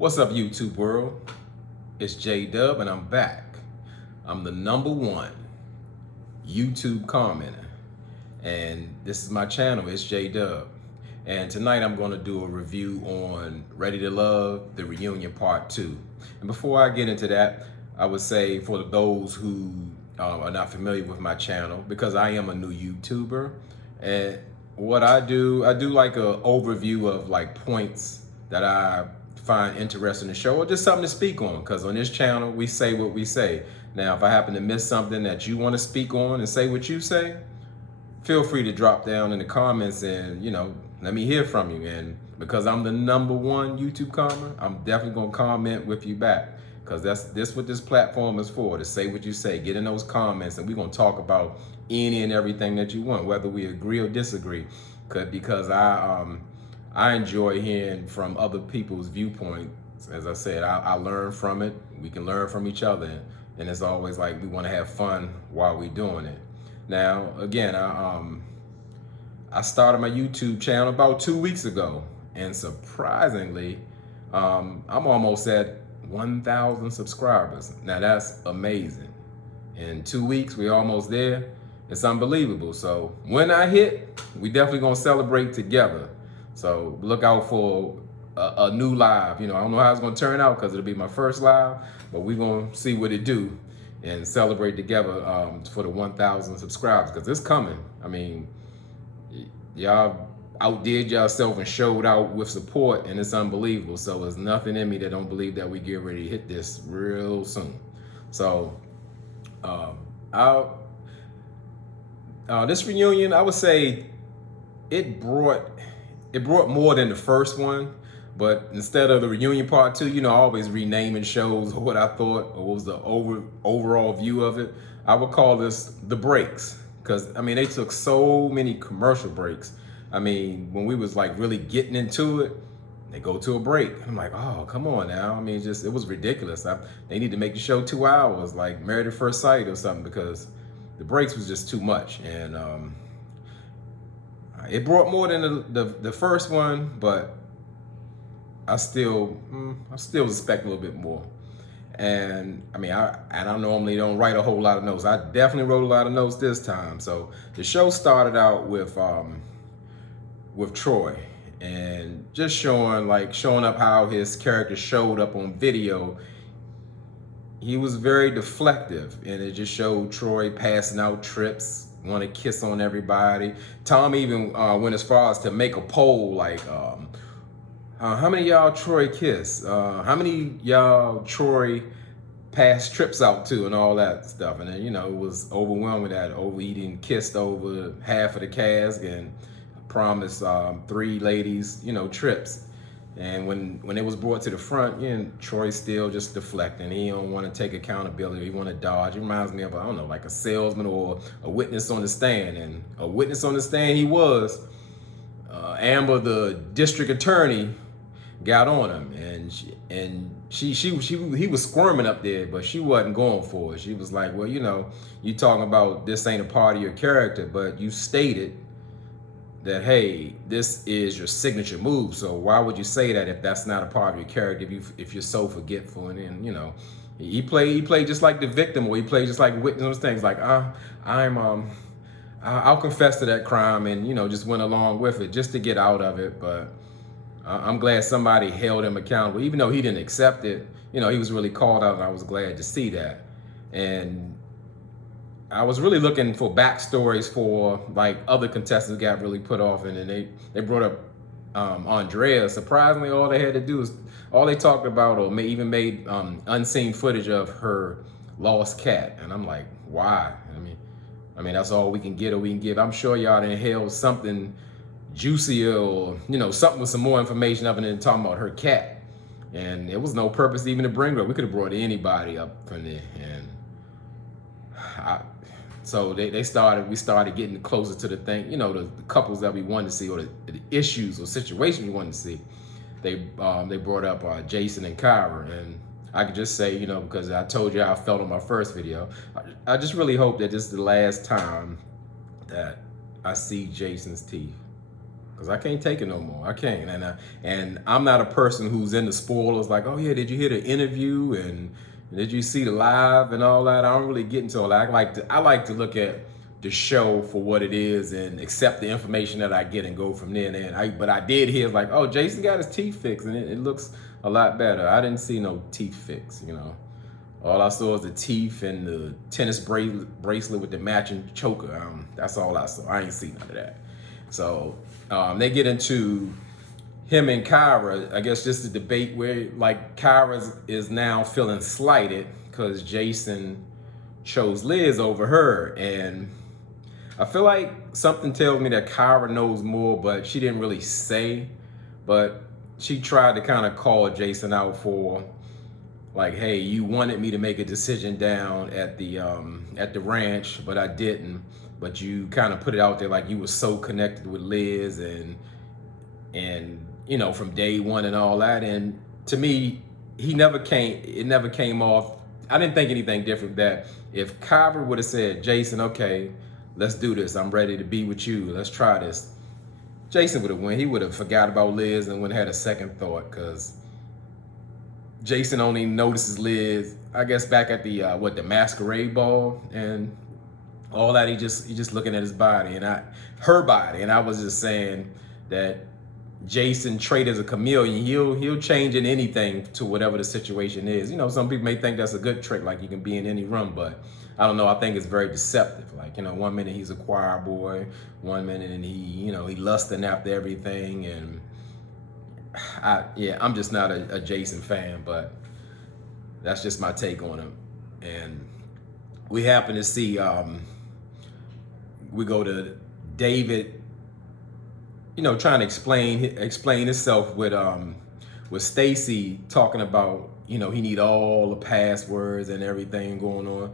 What's up, YouTube world? It's JDUB and I'm back. I'm the #1 YouTube commenter, and this is my channel. It's JDUB, and tonight I'm going to do a review on Ready to Love, the reunion part 2. And before I get into that, I would say for those who are not familiar with my channel, because I am a new YouTuber, and what I do like a overview of like points that I find interesting to show, or just something to speak on, because on this channel we say what we say. Now if I happen to miss something that you want to speak on and say what you say, feel free to drop down in the comments and let me hear from you. And because I'm the #1 YouTube commenter, I'm definitely gonna comment with you back, because that's what this platform is for, to say what you say, get in those comments, and we're gonna talk about any and everything that you want, whether we agree or disagree, because I enjoy hearing from other people's viewpoints. As I said, I learn from it. We can learn from each other, and it's always like we want to have fun while we're doing it. Now, again, I started my YouTube channel about 2 weeks ago, and surprisingly, I'm almost at 1,000 subscribers. Now that's amazing. In 2 weeks, we're almost there. It's unbelievable. So when I hit, we definitely gonna celebrate together. So look out for a new live. I don't know how it's gonna turn out, because it'll be my first live, but we're gonna see what it do and celebrate together for the 1,000 subscribers, because it's coming. I mean, y'all outdid yourself and showed out with support, and it's unbelievable. So there's nothing in me that don't believe that we get ready to hit this real soon. So this reunion, I would say it brought more than the first one. But instead of the reunion part 2, I always renaming shows what I thought, or what was the overall view of it. I would call this the breaks, because I mean they took so many commercial breaks. I mean, when we was like really getting into it, they go to a break. I'm like, oh, come on now. I mean, it was ridiculous. They need to make the show 2 hours, like Married at First Sight or something, because the breaks was just too much. And it brought more than the first one, but I still expect a little bit more. And I mean, I normally don't write a whole lot of notes. I definitely wrote a lot of notes this time. So the show started out with Troy, and just showing up how his character showed up on video. He was very deflective, and it just showed Troy passing out trips, want to kiss on everybody. Tom even went as far as to make a poll like, how many y'all Troy kiss? How many y'all Troy passed trips out to, and all that stuff. And then, it was overwhelming that overeating kissed over half of the cast, and promised 3 ladies, trips. And when it was brought to the front, Troy's still just deflecting. He don't want to take accountability. He want to dodge. It reminds me of, I don't know, like a salesman or a witness on the stand. And a witness on the stand he was. Amber, the district attorney, got on him, and he was squirming up there, but she wasn't going for it. She was like, well, you talking about this ain't a part of your character, but you stated that, hey, this is your signature move, so why would you say that if that's not a part of your character, if you're so forgetful? And then, he played just like the victim, or he played just like witness those things, like I'll confess to that crime, and just went along with it just to get out of it. But I'm glad somebody held him accountable, even though he didn't accept it. He was really called out, and I was glad to see that. And I was really looking for backstories for like other contestants got really put off, and then they brought up Andrea. Surprisingly, all they had to do is all they talked about, or even made unseen footage of her lost cat. And I'm like, why? I mean that's all we can get, or we can give. I'm sure y'all didn't hail something juicier, or something with some more information other than talking about her cat. And it was no purpose even to bring her. We could have brought anybody up from there. And so we started getting closer to the thing, the couples that we wanted to see, or the issues or situations we wanted to see. They brought up Jason and Kyra, and I could just say, because I told you how I felt on my first video, I just really hope that this is the last time that I see Jason's teeth. because I can't take it no more. I can't, and I'm not a person who's into spoilers. Like, oh yeah, did you hear the interview and did you see the live and all that? I don't really get into all that. I like to look at the show for what it is and accept the information that I get and go from there. But I did hear like, oh, Jason got his teeth fixed and it looks a lot better. I didn't see no teeth fix, you know. All I saw was the teeth and the tennis bracelet with the matching choker. That's all I saw. I ain't seen none of that. So they get into him and Kyra. I guess just a debate where like Kyra is now feeling slighted because Jason chose Liz over her. And I feel like something tells me that Kyra knows more, but she didn't really say. But she tried to kind of call Jason out for like, hey, you wanted me to make a decision down at the ranch, but I didn't. But you kind of put it out there like you were so connected with Liz and you know, from day one and all that. And to me, it never came off. I didn't think anything different that if Kyra would have said, Jason, okay, let's do this. I'm ready to be with you. Let's try this. Jason would have won. He would have forgot about Liz and wouldn't have had a second thought, because Jason only notices Liz, I guess, back at the the masquerade ball and all that. He just looking at his body and her body, and I was just saying that Jason, trait as a chameleon, he'll change in anything to whatever the situation is. You know, some people may think that's a good trait, like you can be in any room, but I don't know. I think it's very deceptive. Like, you know, one minute he's a choir boy, one minute and he lusting after everything, and I'm just not a Jason fan, but that's just my take on him. And we happen to see, we go to David, you know, trying to explain himself with Stacy, talking about, you know, he need all the passwords and everything going on.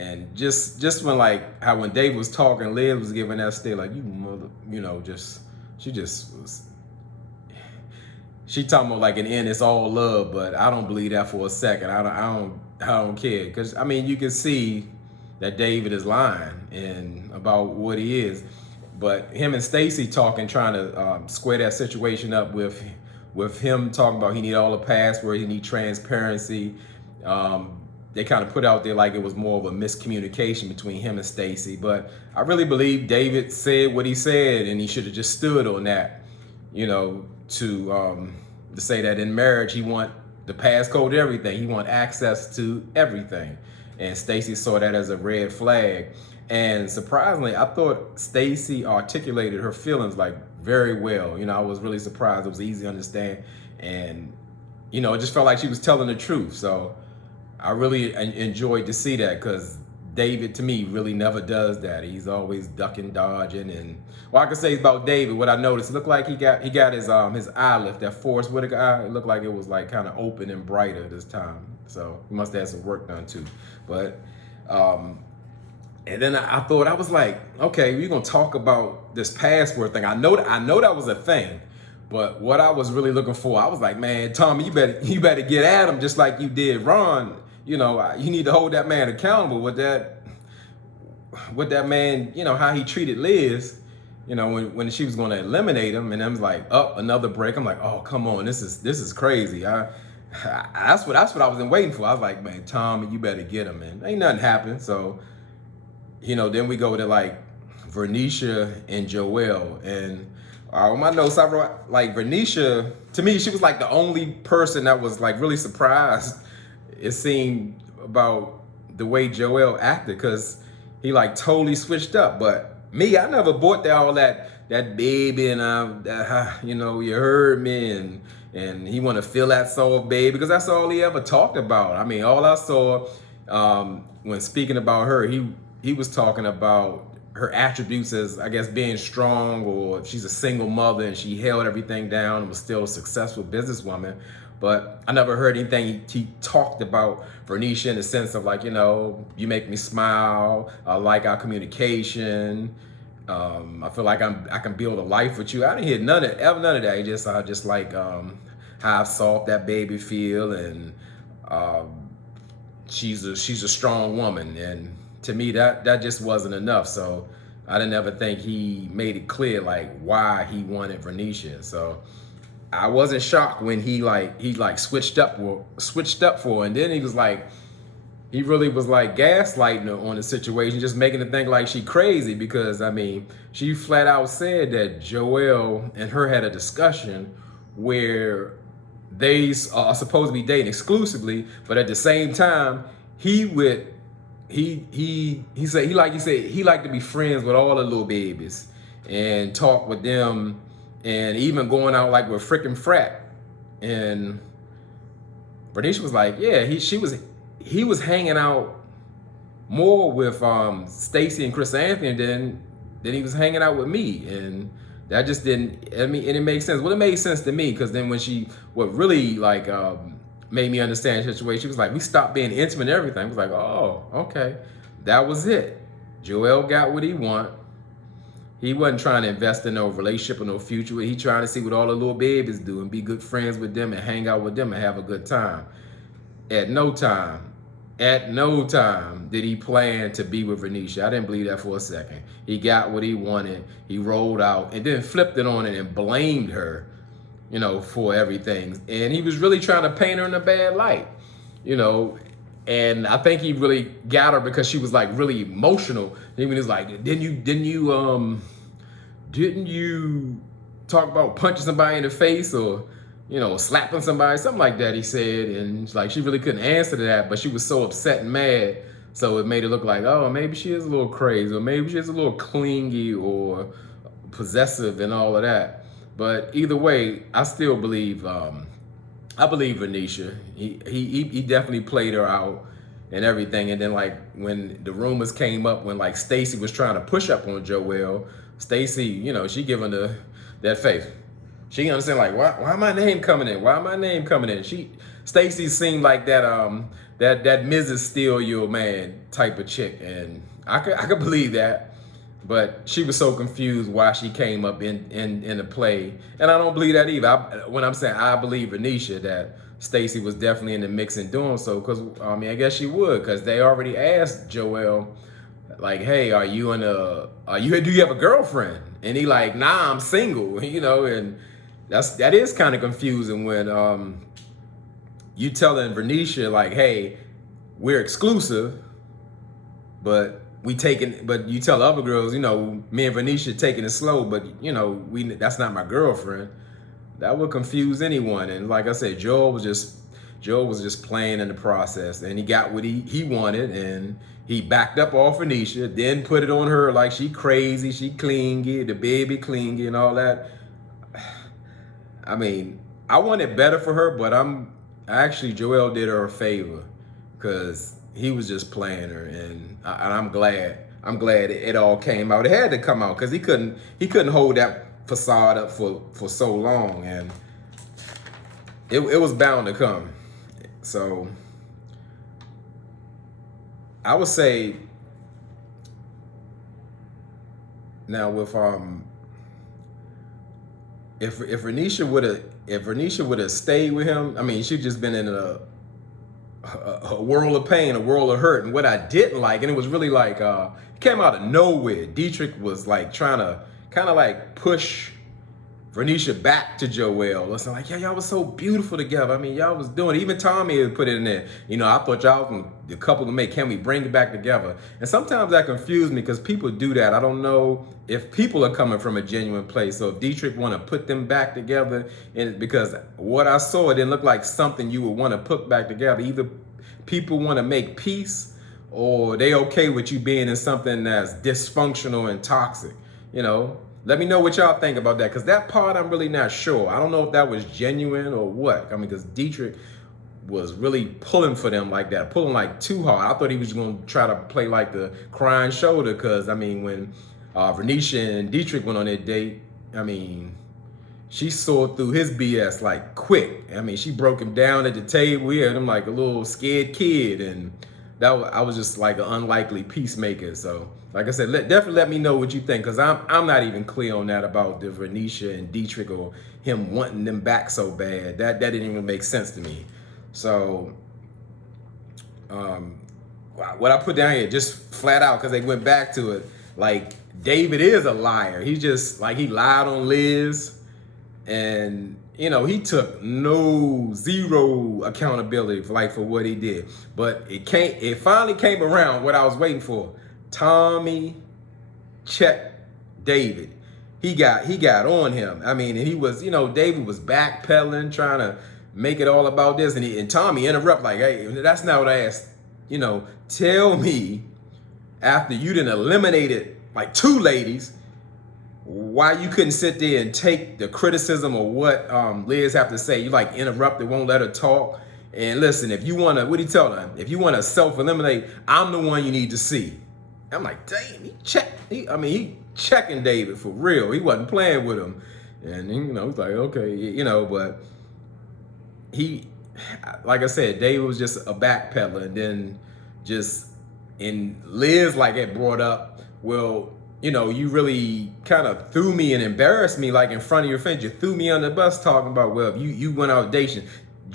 And just when like how when David was talking, Liz was giving that stare like, you mother, you know, she talking about like in the end it's all love, but I don't believe that for a second. I don't care, because I mean you can see that David is lying and about what he is. But him and Stacy talking, trying to square that situation up with him talking about he need all the passwords, he need transparency. They kind of put out there like it was more of a miscommunication between him and Stacy. But I really believe David said what he said, and he should have just stood on that, you know, to say that in marriage he want the passcode to everything. He want access to everything. And Stacy saw that as a red flag. And surprisingly, I thought Stacy articulated her feelings like very well. You know, I was really surprised. It was easy to understand. And, you know, it just felt like she was telling the truth. So I really enjoyed to see that, because David, to me, really never does that. He's always ducking, dodging. And what I can say about David, what I noticed, it looked like he got his eye lift, that Forrest Whitaker eye. It looked like it was like kind of open and brighter this time. So he must have had some work done too. But and then I thought, I was like, okay, we're gonna talk about this password thing. I know that was a thing, but what I was really looking for, I was like, man, Tommy, you better get at him just like you did Ron. You know, you need to hold that man accountable with that man, you know, how he treated Liz, you know, when she was going to eliminate him. And I was like, another break. I'm like, oh, come on, this is crazy. That's what I was waiting for. I was like, man, Tommy, you better get him, man. Ain't nothing happened. So, you know, then we go to like Vernisha and Joelle. And on my notes, I wrote like Vernisha, to me, she was like the only person that was like really surprised, it seemed, about the way Joelle acted, because he like totally switched up. But me, I never bought all that baby and you know, you heard me, and he want to feel that soul, baby, because that's all he ever talked about. I mean, all I saw when speaking about her, he was talking about her attributes as, I guess, being strong, or if she's a single mother and she held everything down and was still a successful businesswoman. But I never heard anything he talked about Vernisha in the sense of like, you know, you make me smile. I like our communication. I feel like I can build a life with you. I didn't hear none of that. I just like how soft that baby feel, and she's a strong woman. And to me, that just wasn't enough. So I didn't ever think he made it clear like why he wanted Vernisha. So I wasn't shocked when he switched up for her. And then he was like, he really was like gaslighting her on the situation, just making her think like she crazy, because I mean, she flat out said that Joelle and her had a discussion where they are supposed to be dating exclusively, but at the same time, he said he liked to be friends with all the little babies and talk with them, and even going out like with frickin' frat. And Vernisha was like, yeah, he was hanging out more with Stacy and Chris Anthony than he was hanging out with me. And that just didn't, I mean, and it makes sense. Well, it made sense to me, because then when what really like made me understand the situation, she was like, we stopped being intimate and everything. I was like, oh, okay. That was it. Joelle got what he want. He wasn't trying to invest in no relationship or no future. He trying to see what all the little babies do and be good friends with them and hang out with them and have a good time. At no time did he plan to be with Vernisha. I didn't believe that for a second. He got what he wanted. He rolled out and then flipped it on it and blamed her, you know, for everything. And he was really trying to paint her in a bad light, you know. And I think he really got her because she was like really emotional. And he was like, didn't you talk about punching somebody in the face, or, you know, slapping somebody, something like that, he said. And like, she really couldn't answer to that, but she was so upset and mad. So it made it look like, oh, maybe she is a little crazy, or maybe she's a little clingy or possessive and all of that. But either way, I still believe, I believe Vernisha. He definitely played her out and everything. And then like when the rumors came up, when like Stacy was trying to push up on Joelle, Stacy, you know, she giving that face. She understand like, why my name coming in? Why my name coming in? Stacy seemed like that that Mrs. Steal Your Man type of chick, and I could believe that. But she was so confused why she came up in the play, and I don't believe that either. When I'm saying I believe Vernisha, that Stacy was definitely in the mix and doing so, because I mean, I guess she would, because they already asked Joelle, like, hey, do you have a girlfriend? And he like, nah, I'm single, you know. And that is kind of confusing when you telling Vernisha like, hey, we're exclusive, but you tell other girls, you know, me and Vernisha taking it slow, but you know, that's not my girlfriend. That would confuse anyone. And like I said, Joel was just playing in the process, and he got what he wanted, and he backed up off Vernisha, then put it on her like she crazy, she clingy, the baby clingy and all that. I mean, I wanted better for her, but actually Joelle did her a favor, because he was just playing her, and I'm glad it all came out. It had to come out, because he couldn't hold that facade up for so long, and it was bound to come. So I would say now with if Vernisha would have stayed with him, I mean, she'd just been in a world of pain, a world of hurt. And what I didn't like, and it was really like, it came out of nowhere. Dietrich was like trying to kind of like push Vernisha back to Joelle. It's like, yeah, y'all was so beautiful together. I mean, y'all was doing it. Even Tommy had put it in there. You know, I thought y'all the couple to make, can we bring it back together? And sometimes that confused me, because people do that. I don't know if people are coming from a genuine place. So if Dietrich want to put them back together, and because what I saw, it didn't look like something you would want to put back together. Either people want to make peace, or they okay with you being in something that's dysfunctional and toxic, you know? Let me know what y'all think about that, because that part I'm really not sure. I don't know if that was genuine or what. I mean, because Dietrich was really pulling for them like that, pulling like too hard. I thought he was going to try to play like the crying shoulder, because, I mean, when Vernisha and Dietrich went on their date, I mean, she saw through his BS like quick. I mean, she broke him down at the table. We had him like a little scared kid, and I was just like an unlikely peacemaker. So, like I said, definitely let me know what you think, because I'm not even clear on that about the Vernisha and Dietrich, or him wanting them back so bad. That didn't even make sense to me. So, what I put down here, just flat out, because they went back to it. like David is a liar. He just like he lied on Liz, and he took zero accountability for what he did. But it finally came around, what I was waiting for. Tommy checked David. He got on him. I mean, and he was, David was backpedaling, trying to make it all about this, and Tommy interrupted like, hey, that's not what I asked. Tell me, after you done eliminated like 2 ladies, why you couldn't sit there and take the criticism of what Liz have to say. You like interrupted, won't let her talk. And listen, if you want to, what he tell her? If you want to self-eliminate, I'm the one you need to see. I'm like, damn, he checking David for real. He wasn't playing with him. And he's like, okay, but he, like I said, David was just a backpedaler. And then Liz like had brought up, well, you really kind of threw me and embarrassed me like in front of your friends. You threw me on the bus talking about, well, you went out dating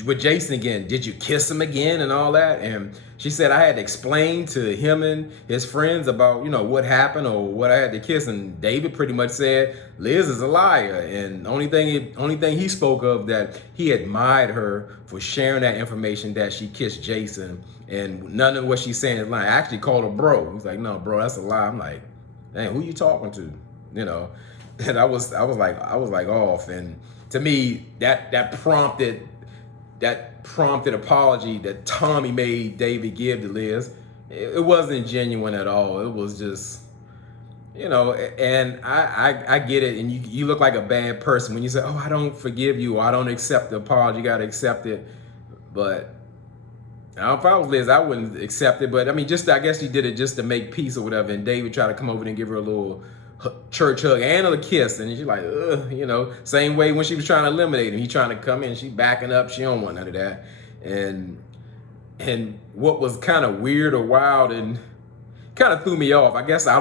with Jason again. Did you kiss him again and all that? And she said I had to explain to him and his friends about, what happened or what I had to kiss. And David pretty much said Liz is a liar. And only thing he spoke of, that he admired her for sharing that information that she kissed Jason, and none of what she's saying is lying. I actually called her bro. He's like, no, bro, that's a lie. I'm like, dang, who you talking to? And I was like off. And to me, that prompted apology that Tommy made David give to Liz. It wasn't genuine at all. It was just, and I get it. And you look like a bad person when you say, oh, I don't forgive you, or I don't accept the apology. You got to accept it. But if I was Liz, I wouldn't accept it. But I mean, I guess she did it just to make peace or whatever. And David tried to come over and give her a little church hug and a kiss. And she's like, ugh, same way when she was trying to eliminate him. He trying to come in, she backing up. She don't want none of that. And what was kind of weird or wild and kind of threw me off. I guess I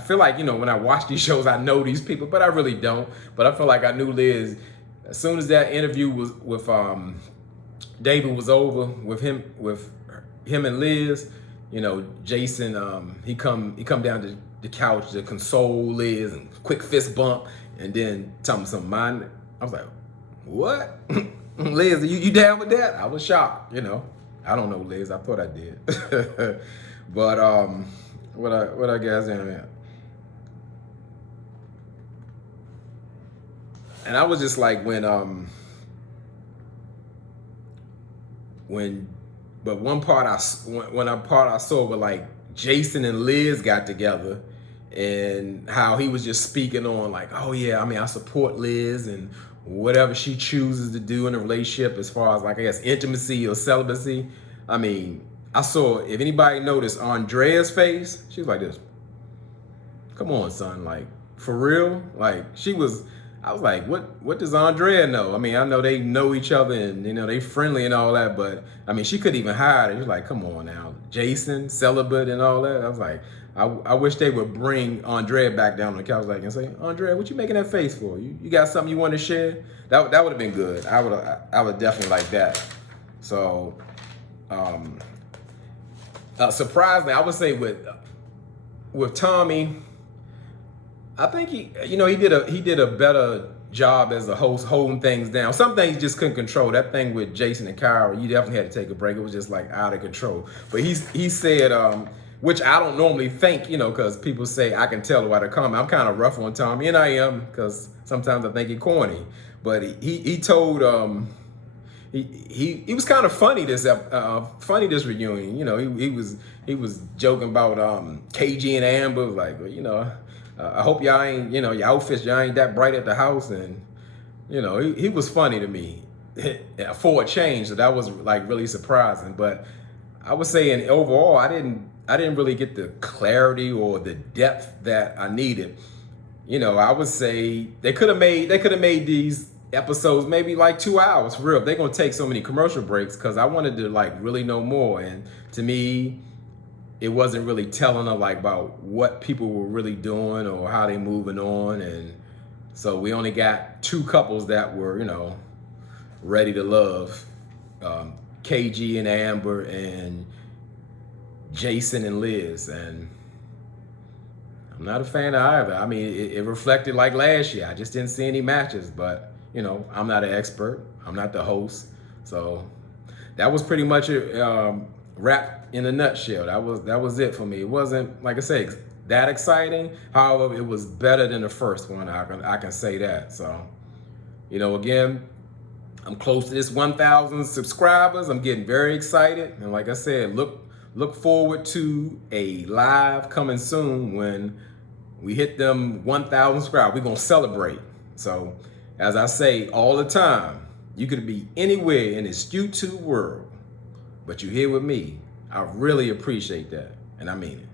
feel like, when I watch these shows, I know these people, but I really don't. But I feel like I knew Liz as soon as that interview was with David was over with him and Liz. Jason, he come down to the couch to console Liz and quick fist bump, and then tell me something. I was like, what? Liz, you down with that? I was shocked. I don't know, Liz. I thought I did. But what I guess in. And I was just like one part I saw where like Jason and Liz got together, and how he was just speaking on like, oh yeah, I mean, I support Liz and whatever she chooses to do in a relationship as far as like, I guess, intimacy or celibacy. I mean, I saw, if anybody noticed Andrea's face, she was like this. Come on, son, like for real? Like I was like, what does Andrea know? I mean, I know they know each other and, they friendly and all that, but I mean, she couldn't even hide it. She was like, come on now, Jason, celibate and all that. I was like, I wish they would bring Andrea back down on the couch and say, Andrea, what you making that face for? You got something you want to share? That would have been good. I would definitely like that. So, surprisingly, I would say with Tommy, I think he did a better job as a host holding things down. Some things he just couldn't control. That thing with Jason and Kyra, you definitely had to take a break. It was just like out of control. But he said, which I don't normally think, because people say I can tell by the comment. I'm kind of rough on Tommy, and I am, because sometimes I think he's corny. But he told he was kind of funny this reunion. He was joking about KG and Amber, like, I hope y'all ain't, your outfits, y'all ain't that bright at the house. And, he was funny to me for a change. So that was like really surprising. But I would say overall, I didn't really get the clarity or the depth that I needed. I would say they could have made these episodes maybe like 2 hours for real. They're going to take so many commercial breaks, because I wanted to like really know more. And to me, it wasn't really telling her like about what people were really doing or how they moving on. And so we only got 2 couples that were, ready to love, KG and Amber and Jason and Liz. And I'm not a fan of either. I mean, it reflected like last year. I just didn't see any matches, but you know, I'm not an expert. I'm not the host. So that was pretty much it, wrapped in a nutshell. That was it for me. It wasn't, like I say, that exciting. However, it was better than the first one. I can say that. So, you know, again, I'm close to this 1,000 subscribers. I'm getting very excited. And like I said, look forward to a live coming soon when we hit them 1,000 subscribers. We're going to celebrate. So as I say all the time, you could be anywhere in this YouTube world, but you're here with me. I really appreciate that. And I mean it.